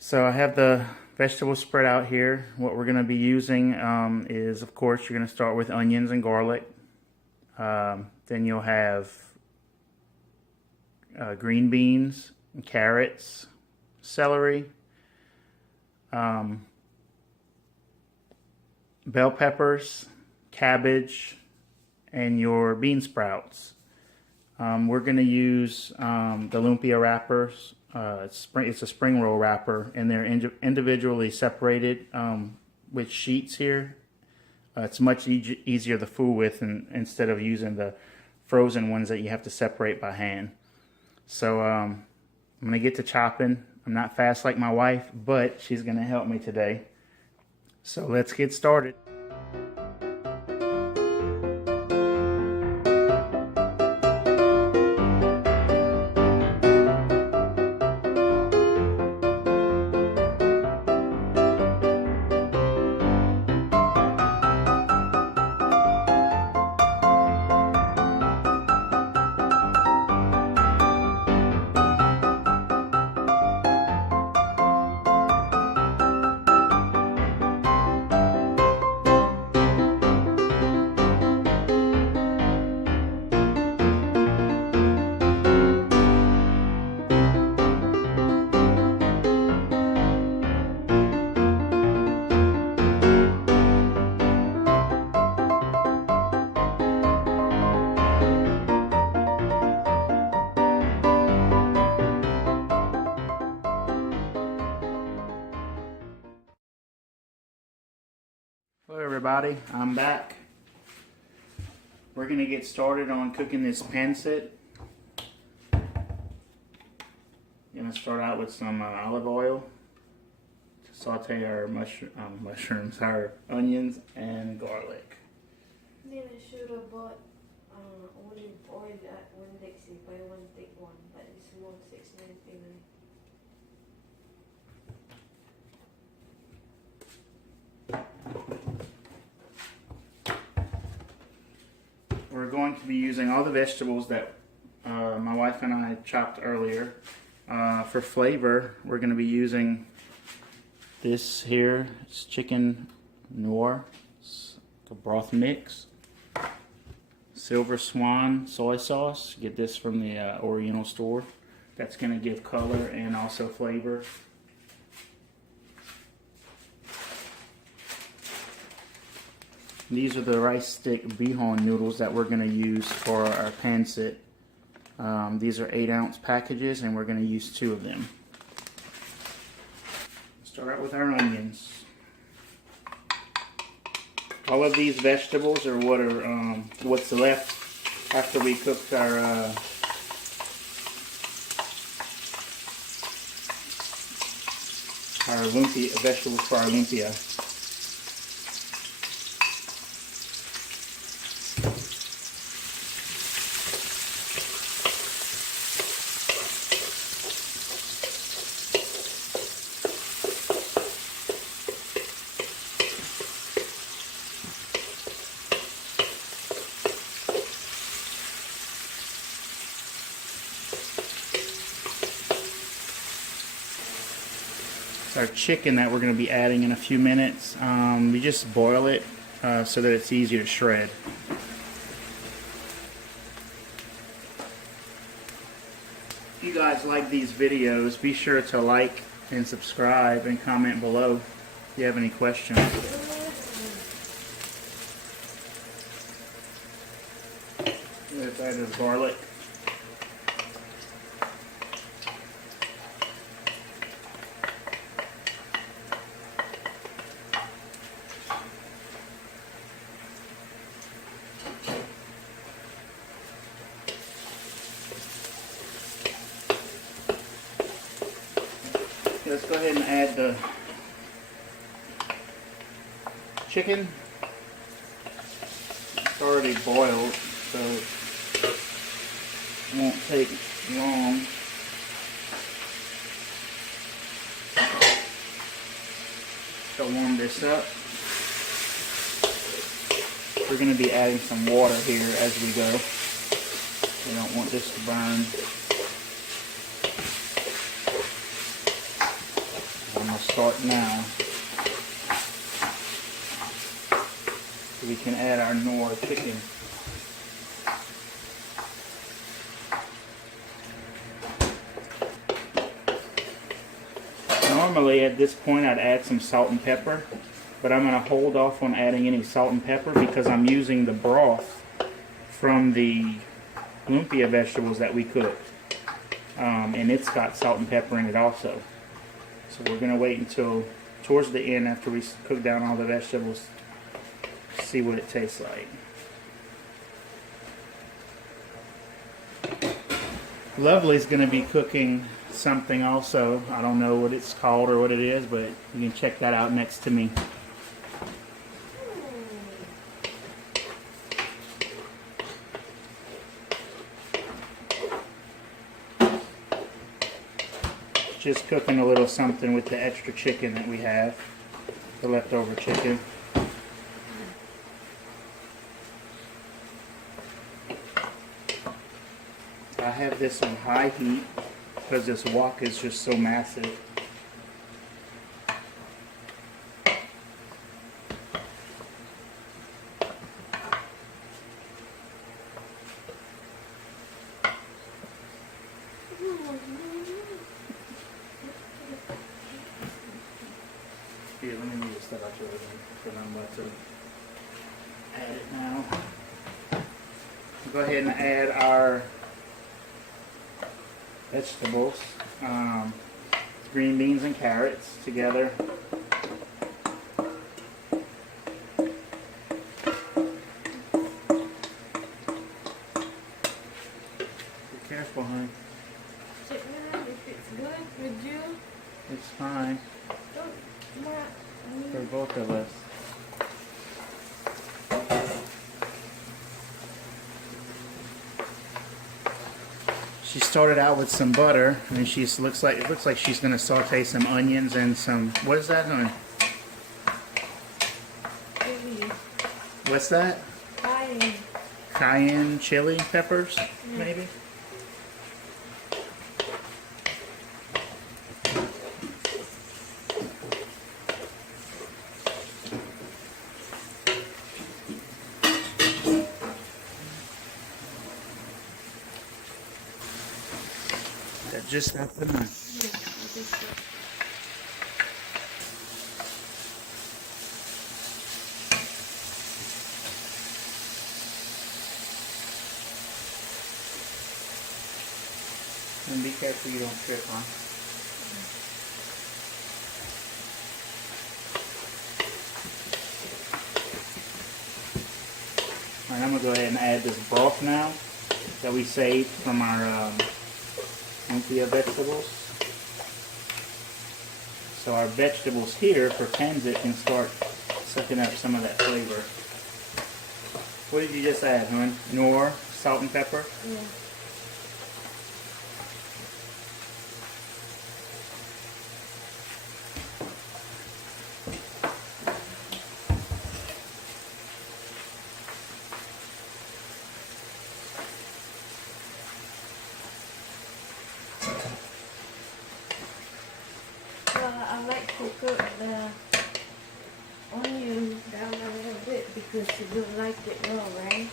So I have the vegetables spread out here. What we're going to be using is, of course, you're going to start with onions and garlic. Then you'll have green beans, carrots, celery, bell peppers, cabbage, and your bean sprouts. We're going to use the lumpia wrappers. It's a spring roll wrapper, and they're individually separated with sheets here. It's much easier to fool with instead of using the frozen ones that you have to separate by hand. So I'm going to get to chopping. I'm not fast like my wife, but she's going to help me today. So let's get started. Hello everybody, I'm back. We're going to get started on cooking this pancit. Going to start out with some olive oil to saute our mushrooms, our onions and garlic. Then I should have bought olive oil at one Dixie, buy one take one, but it's $6.99. We're going to be using all the vegetables that my wife and I chopped earlier. For flavor, we're going to be using this here. It's chicken noir, it's a broth mix. Silver Swan soy sauce. Get this from the Oriental store. That's going to give color and also flavor. These are the rice stick bihon noodles that we're going to use for our pancit. These are 8-ounce packages, and we're going to use 2 of them. Start out with our onions. All of these vegetables are what's left after we cooked our lumpia vegetables for our lumpia. Our chicken that we're going to be adding in a few minutes. We just boil it so that it's easier to shred. If you guys like these videos, be sure to like and subscribe and comment below if you have any questions. Let's add the garlic. Let's go ahead and add the chicken. It's already boiled, so it won't take long. So warm this up. We're going to be adding some water here as we go. We don't want this to burn. start now. We can add our Knorr chicken. Normally at this point I'd add some salt and pepper, but I'm going to hold off on adding any salt and pepper because I'm using the broth from the lumpia vegetables that we cooked. And it's got salt and pepper in it also. So we're going to wait until towards the end after we cook down all the vegetables to see what it tastes like. Lovely's going to be cooking something also. I don't know what it's called or what it is, but you can check that out next to me. Just cooking a little something with the extra chicken that we have, the leftover chicken. I have this on high heat because this wok is just so massive. Here, let me move this stuff out your way because I'm about to add it now. Go ahead and add our vegetables, green beans and carrots together. Be careful, honey. Check now if it's good with you. It's fine for both of us. She started out with some butter, and it looks like she's going to saute some onions and some. What is that, honey? Chili. What's that? Cayenne. Cayenne chili peppers, maybe. That just got the knife. And be careful you don't trip, huh? Alright, I'm going to go ahead and add this broth now that we saved from our lumpia vegetables. So our vegetables here for Pancit can start sucking up some of that flavor. What did you just add, hon? Knorr, salt and pepper? Yeah. I like to cook the onion down a little bit because you don't like it raw, right?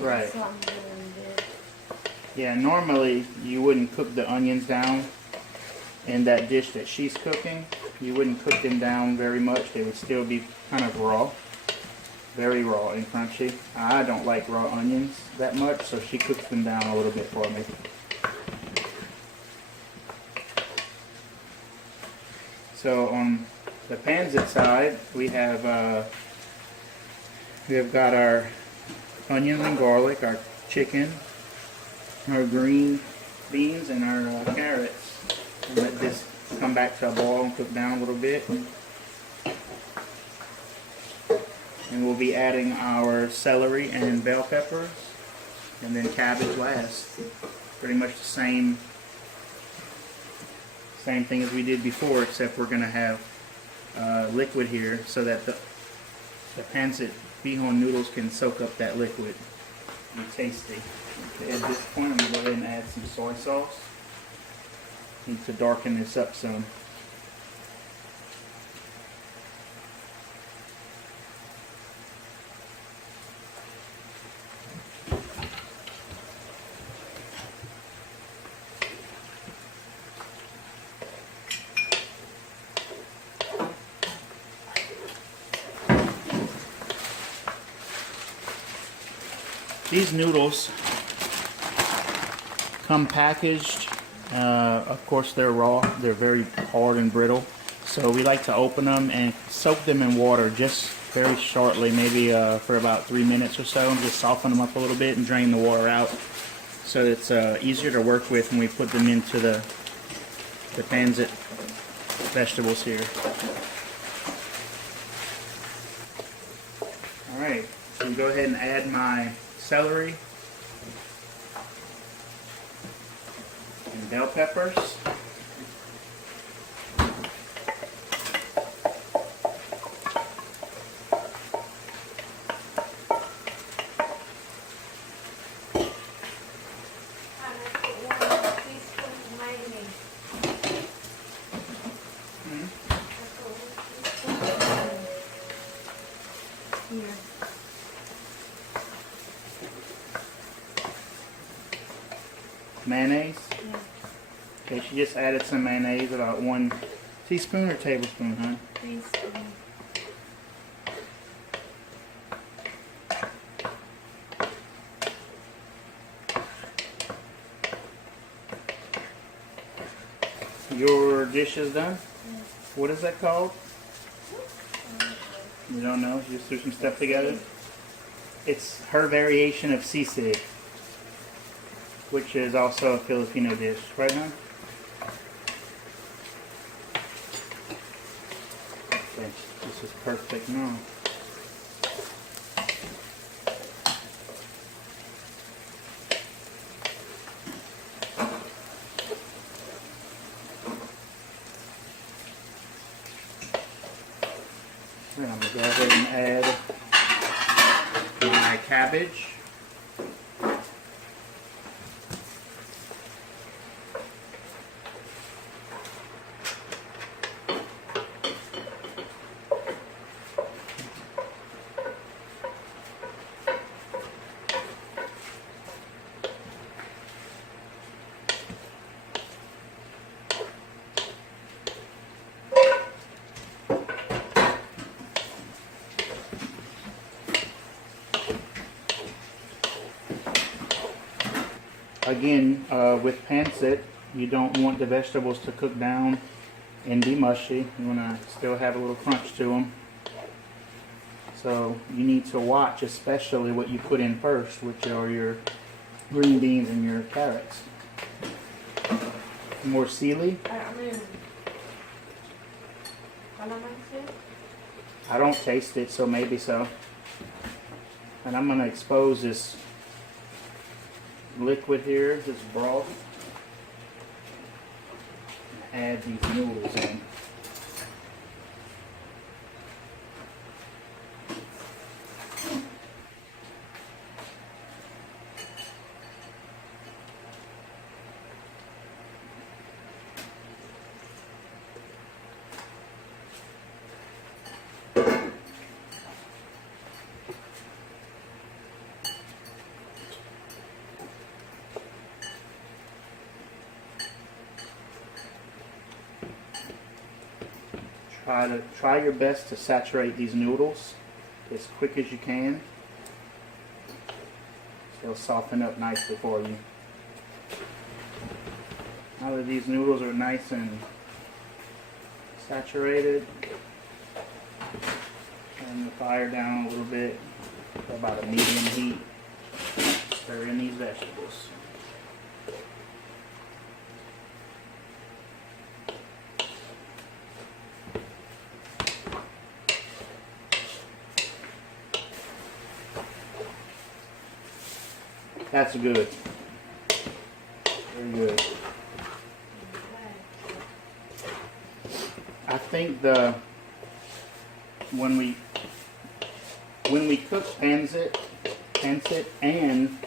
Right. So I'm doing this. Yeah, normally you wouldn't cook the onions down in that dish that she's cooking. You wouldn't cook them down very much. They would still be kind of raw. Very raw and crunchy. I don't like raw onions that much, so she cooks them down a little bit for me. So on the Pancit side, we have got our onions and garlic, our chicken, our green beans, and our carrots. And let this come back to a boil and cook down a little bit. And we'll be adding our celery and bell peppers, and then cabbage last. Pretty much the same thing as we did before, except we're going to have liquid here so that the Pancit Bihon noodles can soak up that liquid. Be tasty. Okay, at this point, I'm going to go ahead and add some soy sauce. Need to darken this up some. These noodles come packaged. Of course, they're raw. They're very hard and brittle. So we like to open them and soak them in water just very shortly, maybe for about 3 minutes or so, and just soften them up a little bit and drain the water out. So it's easier to work with when we put them into the pancit vegetables here. Alright, so I'm go ahead and add my celery and bell peppers. Mayonnaise. Yeah. Okay, she just added some mayonnaise, about 1 teaspoon or tablespoon, huh? Teaspoon. Your dish is done? Yeah. What is that called? You don't know? You just threw some stuff together? It's her variation of sisig, which is also a Filipino dish, right now? Okay, this is perfect now. Then I'm going to go ahead and add my cabbage. Again, with pancit, you don't want the vegetables to cook down and be mushy. You want to still have a little crunch to them. So you need to watch especially what you put in first, which are your green beans and your carrots. More sealy. I don't taste it, so maybe so. And I'm going to expose this liquid here, this broth. Add these noodles in. Try your best to saturate these noodles as quick as you can. They'll soften up nicely for you. Now that these noodles are nice and saturated, turn the fire down a little bit to about a medium heat. Stir in these vegetables. That's good. Very good. I think when we cook pancit and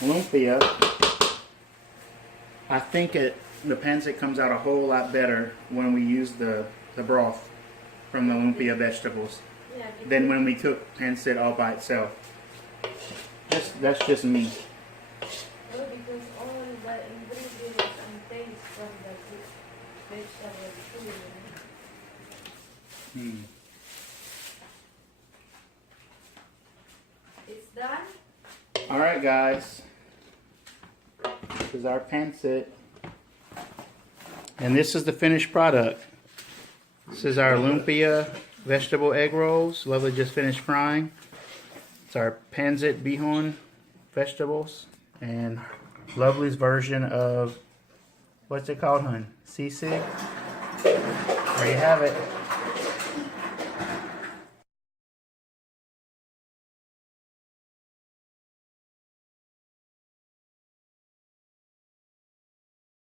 lumpia, I think the pancit comes out a whole lot better when we use the broth from the lumpia vegetables than when we cook pancit all by itself. That's just me. Well, because all the ingredients and taste from the vegetable food. Mm. It done? All right, guys. This is our pancit. And this is the finished product. This is our lumpia vegetable egg rolls. Lovely just finished frying. It's our Pancit Bihon vegetables. And Lovely's version of, what's it called, hun? Sisig? There you have it.